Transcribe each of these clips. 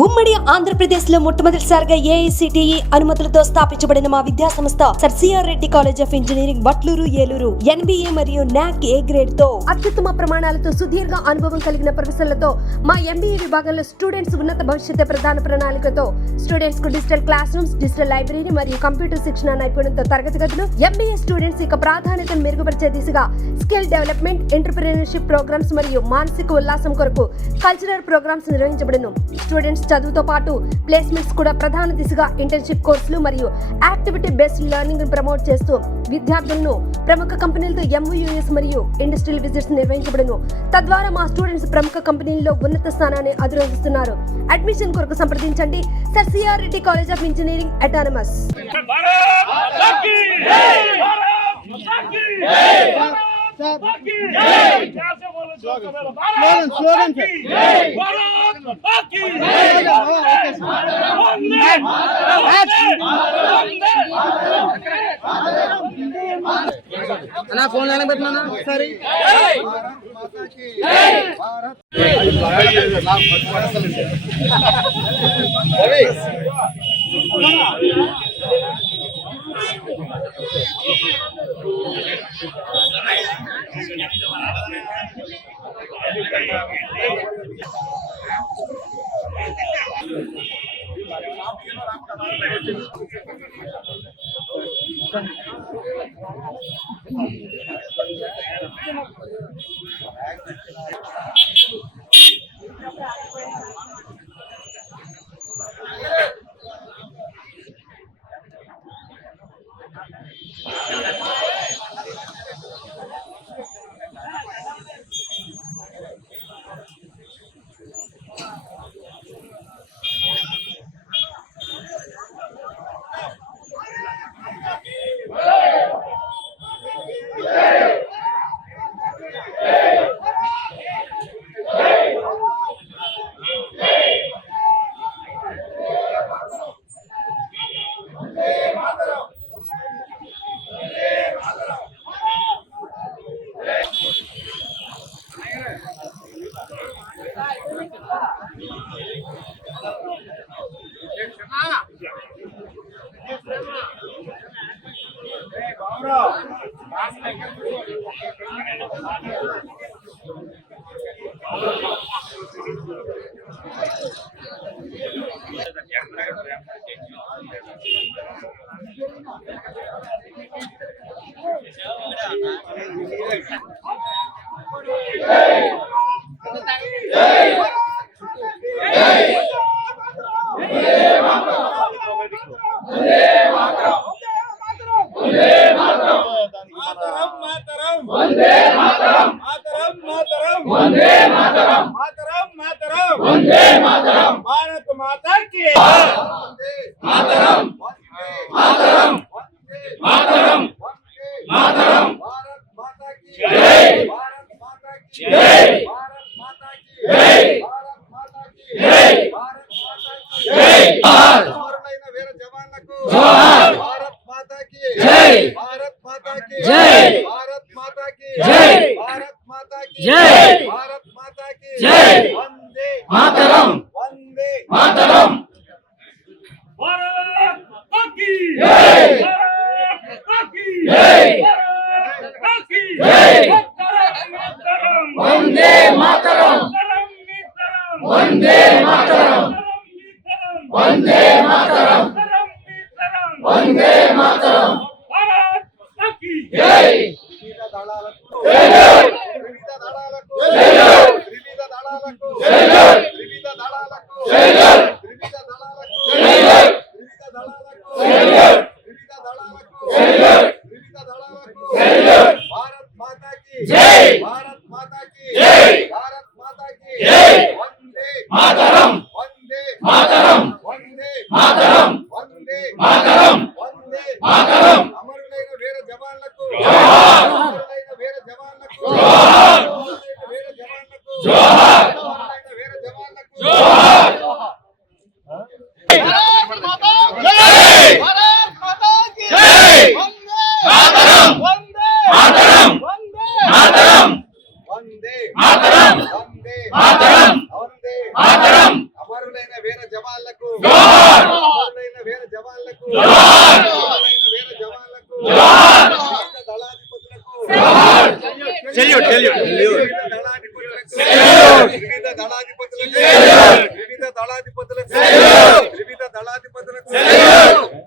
ఉమ్మడి ఆంధ్రప్రదేశ్ లో మొట్టమొదటిసారిగా ఏఐసిటిఈ అనుమతులతో స్థాపించబడిన మా విద్యా సంస్థ sir CR Reddy college of engineering Vatluru Eluru NBA మరియు నాక్ ఏ గ్రేడ్ తో అత్యుత్తమ ప్రమాణాలతో సుదీర్ఘ అనుభవం కలిగిన ప్రొఫెసర్లతో మా ఎంబీఏ విభాగంలో స్టూడెంట్స్ ఉన్నత భవిష్యత్తు ప్రధాన ప్రణాళికతో స్టూడెంట్స్ కు digital class rooms, digital library మరియు కంప్యూటర్ శిక్షణ నైపుణ్యంతో తరగతి గదులు, ఎంబీఏ స్టూడెంట్స్ యొక్క ప్రాధాన్యతను మెరుగుపరిచే దిశగా స్కిల్ డెవలప్మెంట్, ఎంటర్‌ప్రెన్యూర్‌షిప్ ప్రోగ్రామ్స్ మరియు మానసిక ఉల్లాసం కొరకు కల్చరల్ ప్రోగ్రామ్స్ నిర్వహించబడును. స్టూడెంట్స్ చదువుతో పాటు ప్లేస్మెంట్స్ కూడా ప్రధాన దిశగా ఇంటర్న్‌షిప్ కోర్సులు మరియు యాక్టివిటీ బేస్డ్ లెర్నింగ్ ను ప్రమోట్ చేస్తూ విద్యార్థులను ప్రముఖ కంపెనీలతో MOUs మరియు ఇండస్ట్రియల్ విజిట్స్ నిర్వహించబడును. తద్వారా మా స్టూడెంట్స్ ప్రముఖ కంపెనీల్లో ఉన్నత స్థానాన్ని అధిరోహిస్తున్నారు. అడ్మిషన్ కొరకు సంప్రదించండి sir CR Reddy college of engineering autonomous. అన్నా ఫోన్ లైన్ పెట్టినా సరే भारत माता की मातरम मातरम मातरम मातरम भारत माता की जय भारत माता की जय भारत माता की जय भारत माता की जय भारत माता की जय अमरुलैన వీర జవాన్లకు జోహార్ भारत माता की जय भारत माता की जय भारत माता की जय भारत माता की जय भारत माता की जय वंदे मातरम वंदे मातरम भारत माता की जय भारत माता की जय भारत माता की जय वंदे मातरम वंदे मातरम वंदे मातरम वंदे मातरम भारत माता की जय विविध दళాలకు विविध दళాలకు विविध दళాలకు विविध दళాలకు विविध दళాలకు विविध दళाలకు विविध दళाలకు भारत माता की जय भारत माता की जय भारत माता की जय वंदे मातरम वंदे मातरम वंदे मातरम वंदे मातरम वंदे मातरम अमरुलैన వీర జవాన్లకు జోహార్ అమరులైన వీర జవాన్లకు జోహార్ అమరులైన వీర జవాన్లకు జోహార్ అమరులైన వీర జవాన్లకు జోహార్ भारत माता जय भारत माता की जय वंदे मातरम वंदे मातरम वंदे मातरम वंदे मातरम वंदे मातरम वंदे मातरम अमरुलैన వీర సెల్యూట్ వివిధ దళాధిపతులకు వివిధ దళాధిపతులకు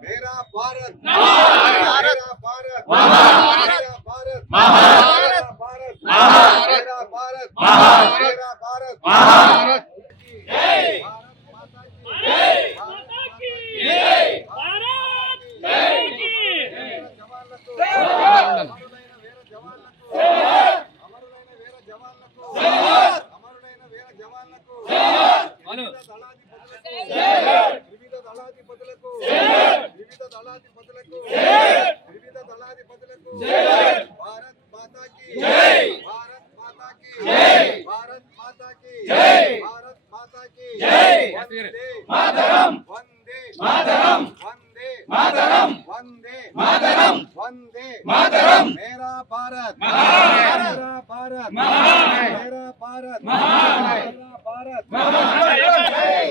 మేరా భారత్ మేరా భారత్ మేరా భారత్ మేరా భారత్ మేరా భారత్ మేరా భారత్ భారత్ జై మాతా కీ జై భారత్ మాతా కీ జై అమరులైన వీర జవాన్లకు అమరులైన వీర జవాన్లకు వివిధ దళాధిపతులకు వివిధ దళాధిపతులకు వివిధ దళాధిపతులకు భారత్ మాతా కీ జై భారత్ మాతా కీ జై భారత్ మాతా కీ జై భారత్ మాతా కీ జై వందే మాతరం వందే మాతరం వందే మాతరం వందే మాతరం వందే మాతరం మేరా భారత్ మేరా భారత్ మేరా భారత్ మేరా భారత్ జై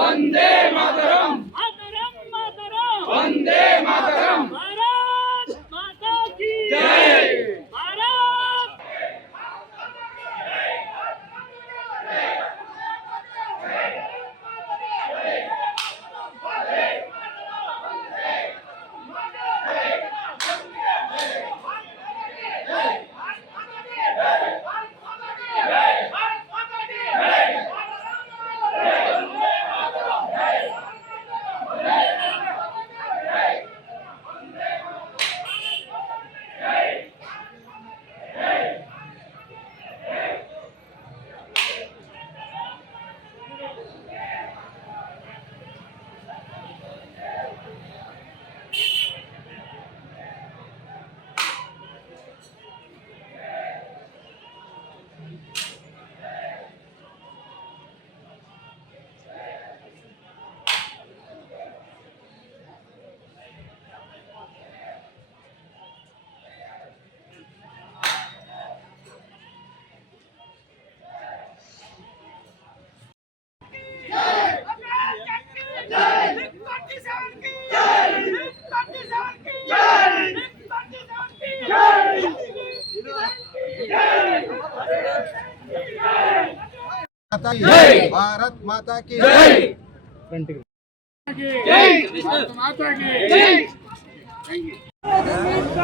వందే మాతరం వందే भारत माता की जय। जय भारत माता की जय। త్రివిధ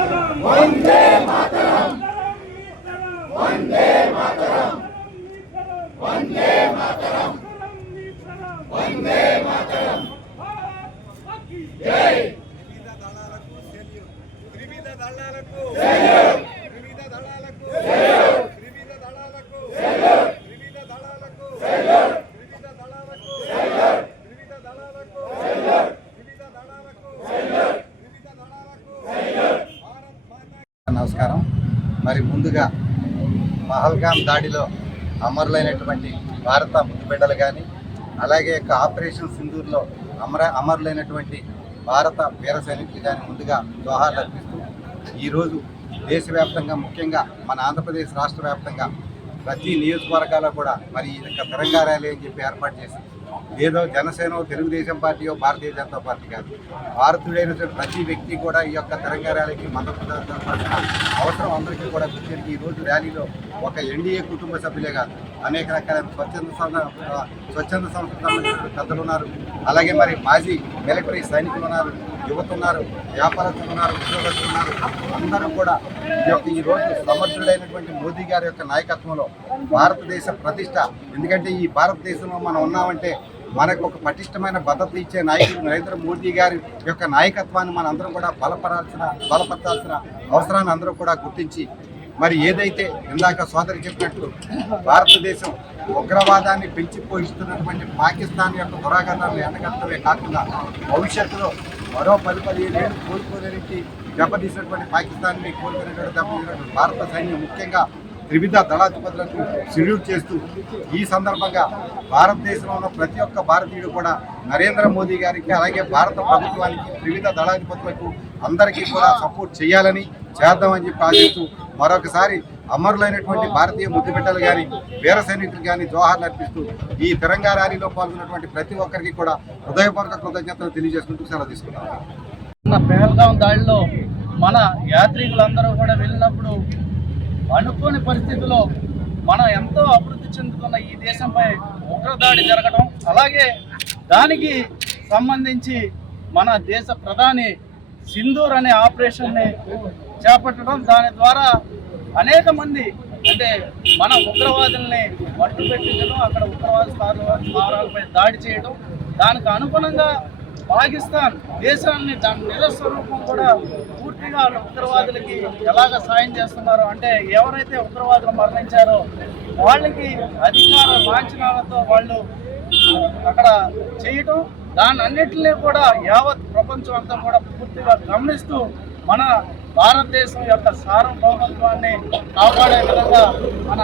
దళాలకు త్రివిధ దళాలకు త్రివిధ దళాలకు త్రివిధ దళాలకు త్రివిధ దళాలకు త్రివిధ దళాలకు త్రివిధ దళాలకు త్రివిధ దళాలకు భారత్ మాతా. నమస్కారం. మరి ముందుగా పహల్గామ్ దాడిలో అమరులైనటువంటి భారత ముద్దుబిడ్డలు కానీ అలాగే ఆపరేషన్ సింధూర్లో అమరులైనటువంటి భారత వీర సైనికులు కానీ ముందుగా జోహార్లు అర్పిస్తూ ఈరోజు దేశవ్యాప్తంగా ముఖ్యంగా మన ఆంధ్రప్రదేశ్ రాష్ట్ర వ్యాప్తంగా ప్రతి నియోజకవర్గాల్లో కూడా మరి ఈ యొక్క తిరంగా ర్యాలీ అని చెప్పి ఏర్పాటు చేసి ఏదో జనసేన తెలుగుదేశం పార్టీయో భారతీయ జనతా పార్టీ కాదు, భారతీయుడైన ప్రతి వ్యక్తి కూడా ఈ యొక్క తిరంగా ర్యాలీకి మద్దతు తెలపాల్సిన అవసరం అందరికీ కూడా గుర్తించి ఈరోజు ర్యాలీలో ఒక ఎన్డీఏ కుటుంబ సభ్యులే కాదు అనేక రకాల స్వచ్ఛంద సంస్థలకు సంబంధించిన పెద్దలు ఉన్నారు. అలాగే మరి మాజీ మిలిటరీ సైనికులు ఉన్నారు, యువత ఉన్నారు, వ్యాపారస్తులు ఉన్నారు, ఉద్యోగస్తులు ఉన్నారు. అందరూ కూడా ఈ రోజు సమర్థుడైనటువంటి మోదీ గారి యొక్క నాయకత్వంలో భారతదేశ ప్రతిష్ట, ఎందుకంటే ఈ భారతదేశంలో మనం ఉన్నామంటే మనకు ఒక పటిష్టమైన భద్రత ఇచ్చే నాయకుడు నరేంద్ర మోదీ గారి యొక్క నాయకత్వాన్ని మన అందరం కూడా బలపరచాల్సిన అవసరాన్ని అందరూ కూడా గుర్తించి మరి ఏదైతే ఇందాక సోదరి చెప్పినట్లు భారతదేశం ఉగ్రవాదాన్ని పెంచి పోషిస్తున్నటువంటి పాకిస్తాన్ యొక్క దురాఘాతాలను ఎండగట్టడమే కాకుండా భవిష్యత్తులో మరో 10-15 ఏళ్ళు కోలుకోలేనికి దెబ్బతీసినటువంటి పాకిస్తాన్ని కోలుకునేటువంటి దెబ్బతీసినటువంటి భారత సైన్యం ముఖ్యంగా త్రివిధ దళాధిపతులకు సెల్యూట్ చేస్తూ ఈ సందర్భంగా భారతదేశంలో ఉన్న ప్రతి ఒక్క భారతీయుడు కూడా నరేంద్ర మోదీ గారికి అలాగే భారత ప్రభుత్వానికి త్రివిధ దళాధిపతులకు అందరికీ కూడా సపోర్ట్ చేయాలని చేద్దామని చెప్పి ఆశిస్తూ మరొకసారి అమరులైనటువంటి భారతీయ ముద్దుబిడ్డలు కానీ వీర సైనికులు కానీ జోహార్లు అర్పిస్తూ ఈ తిరంగా ర్యాలీలో పాల్గొన్నటువంటి ప్రతి ఒక్కరికి కూడా హృదయపూర్వక కృతజ్ఞతలు తెలియజేసుకుంటూ సెలవు తీసుకున్నాం. పహల్గామ్ దాడిలో మన యాత్రికులందరూ కూడా వెళ్ళినప్పుడు అనుకోని పరిస్థితుల్లో మనం ఎంతో అభివృద్ధి చెందుతున్న ఈ దేశంపై ఉగ్రదాడి జరగడం, అలాగే దానికి సంబంధించి మన దేశ ప్రధాని సింధూర్ అనే ఆపరేషన్ని చేపట్టడం, దాని ద్వారా అనేక మంది అంటే మన ఉగ్రవాదుల్ని మట్టు పెట్టించడం, అక్కడ ఉగ్రవాద స్థావరాలపై దాడి చేయడం, దానికి అనుగుణంగా పాకిస్తాన్ దేశాన్ని దాని నిజస్వరూపం కూడా పూర్తిగా ఉగ్రవాదులకి ఎలాగ సాయం చేస్తున్నారు అంటే ఎవరైతే ఉగ్రవాదులు మరణించారో వాళ్ళకి అధికార లాంఛనాలతో వాళ్ళు అక్కడ చేయటం, దాని అన్నిటినీ కూడా యావత్ ప్రపంచం అంతా కూడా పూర్తిగా గమనిస్తూ మన భారతదేశం యొక్క సార్వభౌమత్వాన్ని కాపాడే విధంగా మన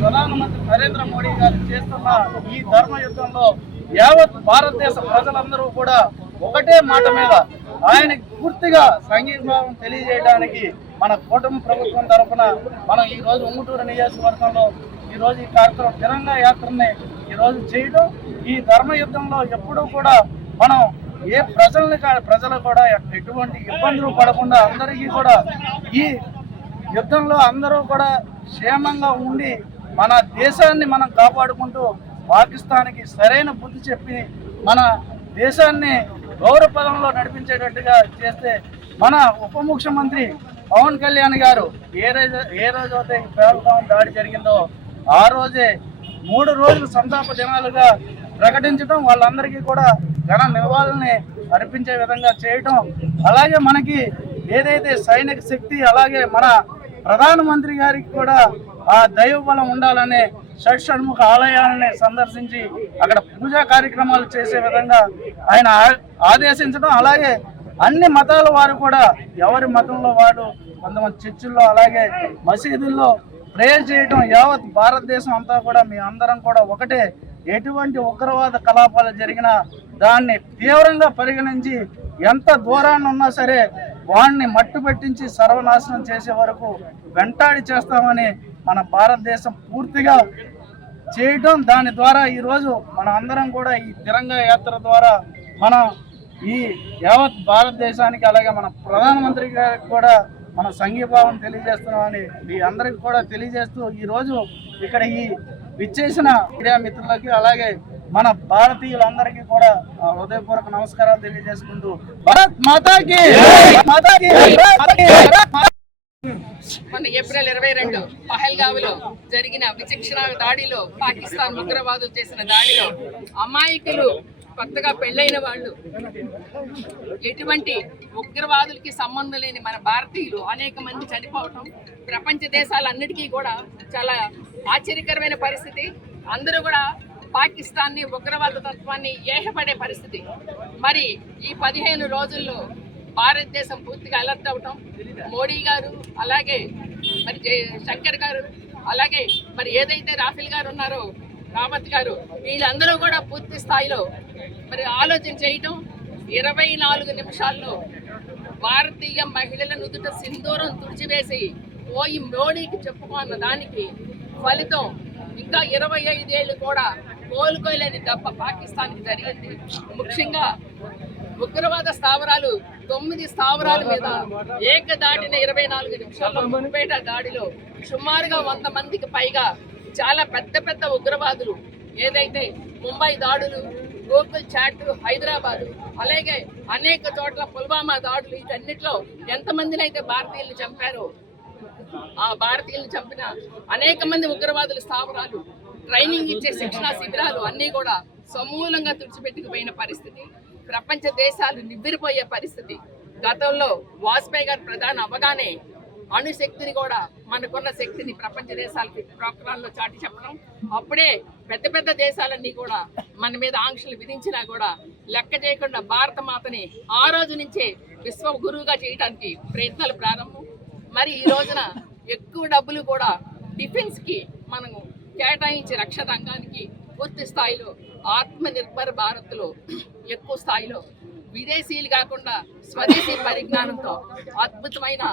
ప్రధానమంత్రి నరేంద్ర మోడీ గారు చేస్తున్న ఈ ధర్మ యుద్ధంలో యావత్ భారతదేశ ప్రజలందరూ కూడా ఒకటే మాట మీద ఆయనకి పూర్తిగా సంఘీభావం తెలియజేయడానికి మన కూటమి ప్రభుత్వం తరఫున మనం ఈ రోజు ఉంగుటూరు నియోజకవర్గంలో ఈ రోజు ఈ కార్యక్రమం తిరంగా యాత్రని ఈ రోజు చేయడం, ఈ ధర్మ యుద్ధంలో ఎప్పుడూ కూడా మనం ఏ ప్రజలు కూడా ఎటువంటి ఇబ్బందులు పడకుండా అందరికీ కూడా ఈ యుద్ధంలో అందరూ కూడా క్షేమంగా ఉండి మన దేశాన్ని మనం కాపాడుకుంటూ పాకిస్తాన్కి సరైన బుద్ధి చెప్పి మన దేశాన్ని గౌరవపదంలో నడిపించేటట్టుగా చేస్తే మన ఉప ముఖ్యమంత్రి పవన్ కళ్యాణ్ గారు ఏ రోజైతే ఈ పహల్గామ్ దాడి జరిగిందో ఆ రోజే 3 రోజులు సంతాప దినాలుగా ప్రకటించడం, వాళ్ళందరికీ కూడా ఘన నివాళుల్ని అర్పించే విధంగా చేయటం, అలాగే మనకి ఏదైతే సైనిక శక్తి అలాగే మన ప్రధానమంత్రి గారికి కూడా ఆ దైవ బలం ఉండాలనే షడ్షణ్ముఖ ఆలయాలని సందర్శించి అక్కడ పూజా కార్యక్రమాలు చేసే విధంగా ఆయన ఆదేశించడం, అలాగే అన్ని మతాల వారు కూడా ఎవరి మతంలో వారు కొంతమంది చర్చిల్లో అలాగే మసీదుల్లో ప్రేయర్ చేయడం, యావత్ భారతదేశం అంతా కూడా మీ అందరం కూడా ఒకటే. ఎటువంటి ఉగ్రవాద కలాపాలు జరిగినా దాన్ని తీవ్రంగా పరిగణించి ఎంత దూరాన్ని ఉన్నా సరే వాడిని మట్టు పెట్టించి సర్వనాశనం చేసే వరకు వెంటాడి చేస్తామని మన భారతదేశం పూర్తిగా చేయటం, దాని ద్వారా ఈరోజు మన అందరం కూడా ఈ తిరంగా యాత్ర ద్వారా మనం ఈ యావత్ భారతదేశానికి అలాగే మన ప్రధానమంత్రి గారికి కూడా మన సంఘీభావం తెలియజేస్తున్నామని మీ అందరికి కూడా తెలియజేస్తూ ఈరోజు ఇక్కడ ఈ విచ్చేసిన మీడియా మిత్రులకి అలాగే మన భారతీయులందరికీ కూడా హృదయపూర్వక నమస్కారాలు తెలియజేసుకుంటూ భారత్ మాతాకి మాతాకి మొన్న ఏప్రిల్ 22 పహల్గావ్లో జరిగిన విచక్షణ దాడిలో పాకిస్తాన్ ఉగ్రవాదులు చేసిన దాడిలో అమాయకులు కొత్తగా పెళ్ళైన వాళ్ళు ఎటువంటి ఉగ్రవాదులకి సంబంధం లేని మన భారతీయులు అనేక మంది చనిపోవటం ప్రపంచ దేశాలన్నిటికీ కూడా చాలా ఆశ్చర్యకరమైన పరిస్థితి. అందరూ కూడా పాకిస్తాన్ని ఉగ్రవాద తత్వాన్ని ఏహపడే పరిస్థితి. మరి ఈ 15 రోజుల్లో భారతదేశం పూర్తిగా అలర్ట్ అవటం, మోడీ గారు అలాగే మరి శంకర్ గారు అలాగే మరి ఏదైతే రాఫెల్ గారు ఉన్నారో రావత్ గారు వీళ్ళందరూ కూడా పూర్తి స్థాయిలో మరి ఆలోచన చేయటం 24 నిమిషాల్లో భారతీయ మహిళల నుదుట సింధూరం తుడిచివేసి పోయి మోడీకి చెప్పుకున్న దానికి ఫలితం ఇంకా 25 ఏళ్ళు కూడా కోలుకోలేని దెబ్బ పాకిస్తాన్కి జరిగింది. ముఖ్యంగా ఉగ్రవాద స్థావరాలు 9 స్థావరాల మీద ఏకదాటిన 24 నిమిషాల్లో మున్పేట దాడిలో సుమారుగా 100 మందికి పైగా చాలా పెద్ద పెద్ద ఉగ్రవాదులు ఏదైతే ముంబై దాడులు, గోకుల్ చాట్, హైదరాబాదు అలాగే అనేక చోట్ల పుల్వామా దాడులు వీటన్నిటిలో ఎంతమందిని అయితే భారతీయులు చంపారో ఆ భారతీయులను చంపిన అనేక మంది ఉగ్రవాదుల స్థావరాలు, ట్రైనింగ్ ఇచ్చే శిక్షణా శిబిరాలు అన్నీ కూడా సమూలంగా తుడిచిపెట్టుకుపోయిన పరిస్థితి. ప్రపంచ దేశాలు నివ్వెరపోయే పరిస్థితి. గతంలో వాజ్పేయి గారు ప్రధాని అవ్వగానే అణుశక్తిని కూడా మనకున్న శక్తిని ప్రపంచ దేశాలకి ప్రోగ్రాంలో చాటి చెప్పడం, అప్పుడే పెద్ద పెద్ద దేశాలన్నీ కూడా మన మీద ఆంక్షలు విధించినా కూడా లెక్క చేయకుండా భారత మాతని ఆ రోజు నుంచే విశ్వ గురువుగా చేయడానికి ప్రయత్నాలు ప్రారంభం. మరి ఈ రోజున ఎక్కువ డబ్బులు కూడా డిఫెన్స్కి మనము కేటాయించి రక్షణ రంగానికి పూర్తి స్థాయిలో ఆత్మనిర్భర్ భారత్లో ఎక్కువ స్థాయిలో విదేశీయులు కాకుండా స్వదేశీ పరిజ్ఞానంతో అద్భుతమైన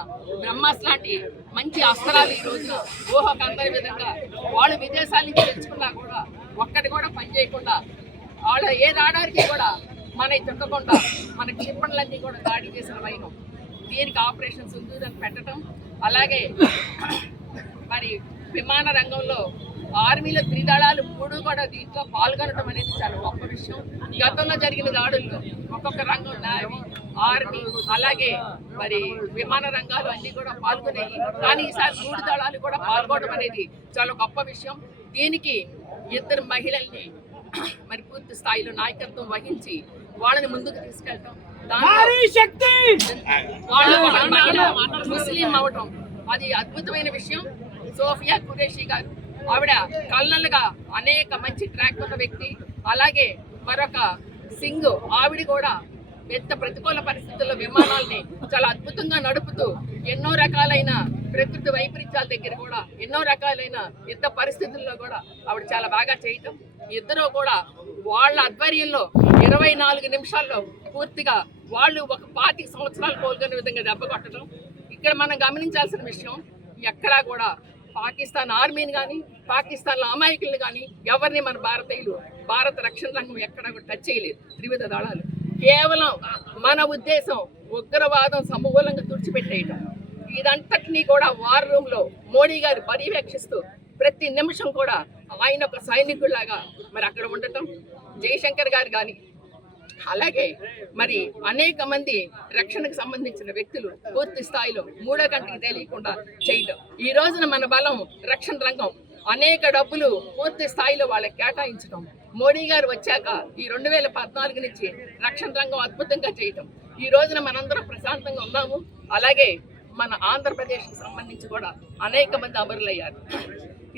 బ్రహ్మాస్ లాంటి మంచి అస్త్రాలు ఈ రోజున ఊహకు అందరి విధంగా వాళ్ళు విదేశాల నుంచి తెచ్చుకున్నా కూడా ఒక్కటి కూడా పనిచేయకుండా వాళ్ళ ఏ రాడారికి కూడా మన చెక్కకుండా మన క్షిపణులన్నీ కూడా దాడి చేసిన వైనం. దీనికి ఆపరేషన్ సింధూర్ అని పెట్టడం, అలాగే మరి విమాన రంగంలో ఆర్మీలో త్రిదళాలు 3 కూడా దీంట్లో పాల్గొనడం అనేది చాలా గొప్ప విషయం. గతంలో జరిగిన దాడుల్లో ఒక్కొక్క రంగం నావీ, ఆర్మీ అలాగే మరి విమాన రంగాలు అన్నీ కూడా పాల్గొనేవి. కానీ ఈసారి 3 దళాలు కూడా పాల్గొనడం అనేది చాలా గొప్ప విషయం. దీనికి 2 మహిళల్ని మరి పూర్తి స్థాయిలో నాయకత్వం వహించి వాళ్ళని ముందుకు తీసుకెళ్ళటం, ముస్లిం అవటం అది అద్భుతమైన విషయం. సోఫియా ఖురేషీ గారు ఆవిడ కల్నల్గా అనేక మంచి ట్రాక్ ఉన్న వ్యక్తి. అలాగే మరొక సింగ్ ఆవిడ కూడా పెద్ద ప్రతికూల పరిస్థితుల్లో విమానాల్ని చాలా అద్భుతంగా నడుపుతూ ఎన్నో రకాలైన ప్రకృతి వైపరీత్యాల దగ్గర కూడా ఎన్నో రకాలైన యుద్ధ పరిస్థితుల్లో కూడా ఆవిడ చాలా బాగా చేయటం. ఇద్దరు కూడా వాళ్ళ ఆధ్వర్యంలో 24 నిమిషాల్లో పూర్తిగా వాళ్ళు ఒక 25 సంవత్సరాలు కోలుకునే విధంగా దెబ్బ కొట్టడం. ఇక్కడ మనం గమనించాల్సిన విషయం, ఎక్కడా కూడా పాకిస్తాన్ ఆర్మీని కానీ పాకిస్తాన్లో అమాయకుల్ని కానీ ఎవరిని మన భారతీయులు భారత రక్షణ రంగం ఎక్కడా కూడా టచ్ చేయలేదు. త్రివిధ దళాలు కేవలం మన ఉద్దేశం ఉగ్రవాదం సమూలంగా తుడిచిపెట్టేయటం. ఇదంతటినీ కూడా వార్ రూమ్లో మోడీ గారు పర్యవేక్షిస్తూ ప్రతి నిమిషం కూడా ఆయన ఒక సైనికుడిలాగా మరి అక్కడ ఉండటం. జయశంకర్ గారు కానీ అలాగే మరి అనేక మంది రక్షణకు సంబంధించిన వ్యక్తులు పూర్తి స్థాయిలో 3వ కంటికి తెలియకుండా చేయటం. ఈ రోజున మన బలం రక్షణ రంగం అనేక డబ్బులు పూర్తి స్థాయిలో వాళ్ళకి కేటాయించడం. మోడీ గారు వచ్చాక ఈ 2014 నుంచి రక్షణ రంగం అద్భుతంగా చేయటం. ఈ రోజున మనందరం ప్రశాంతంగా ఉన్నాము. అలాగే మన ఆంధ్రప్రదేశ్కి సంబంధించి కూడా అనేక మంది అమరులయ్యారు.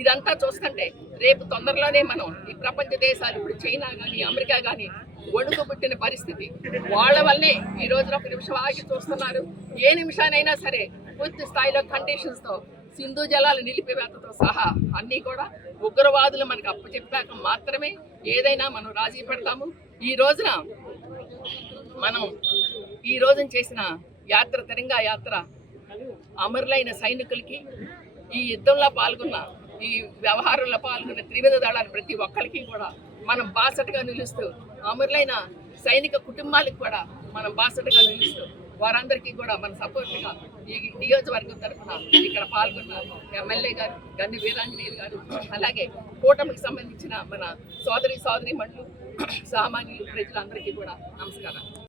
ఇదంతా చూస్తుంటే రేపు తొందరలోనే మనం ఈ ప్రపంచ దేశాలు ఇప్పుడు చైనా కానీ అమెరికా కానీ వణుకు పుట్టిన పరిస్థితి. వాళ్ళ వల్లే ఈ రోజున ఒక నిమిషం ఆగి చూస్తున్నారు. ఏ నిమిషానైనా సరే పూర్తి స్థాయిలో కండిషన్స్తో సింధు జలాలు నిలిపివేతతో సహా అన్నీ కూడా ఉగ్రవాదులు మనకు అప్పచెప్పాక మాత్రమే ఏదైనా మనం రాజీ పడతాము. ఈ రోజున మనం ఈ రోజున చేసిన యాత్ర తిరంగా యాత్ర అమరులైన సైనికులకి, ఈ యుద్ధంలో పాల్గొన్న ఈ వ్యవహారంలో పాల్గొన్న త్రివిధ దళాలు ప్రతి ఒక్కరికి కూడా మనం బాసటగా నిలుస్తూ, అమరులైన సైనిక కుటుంబాలకు కూడా మనం బాసటగా నిలుస్తూ వారందరికీ కూడా మన సపోర్ట్గా ఈ నియోజకవర్గం తరఫున ఇక్కడ పాల్గొన్న ఎమ్మెల్యే గారు గన్ని వీరాంజనేయులు గారు అలాగే కూటమికి సంబంధించిన మన సోదరి మండలు సామాన్యులు ప్రజలందరికీ కూడా నమస్కారం.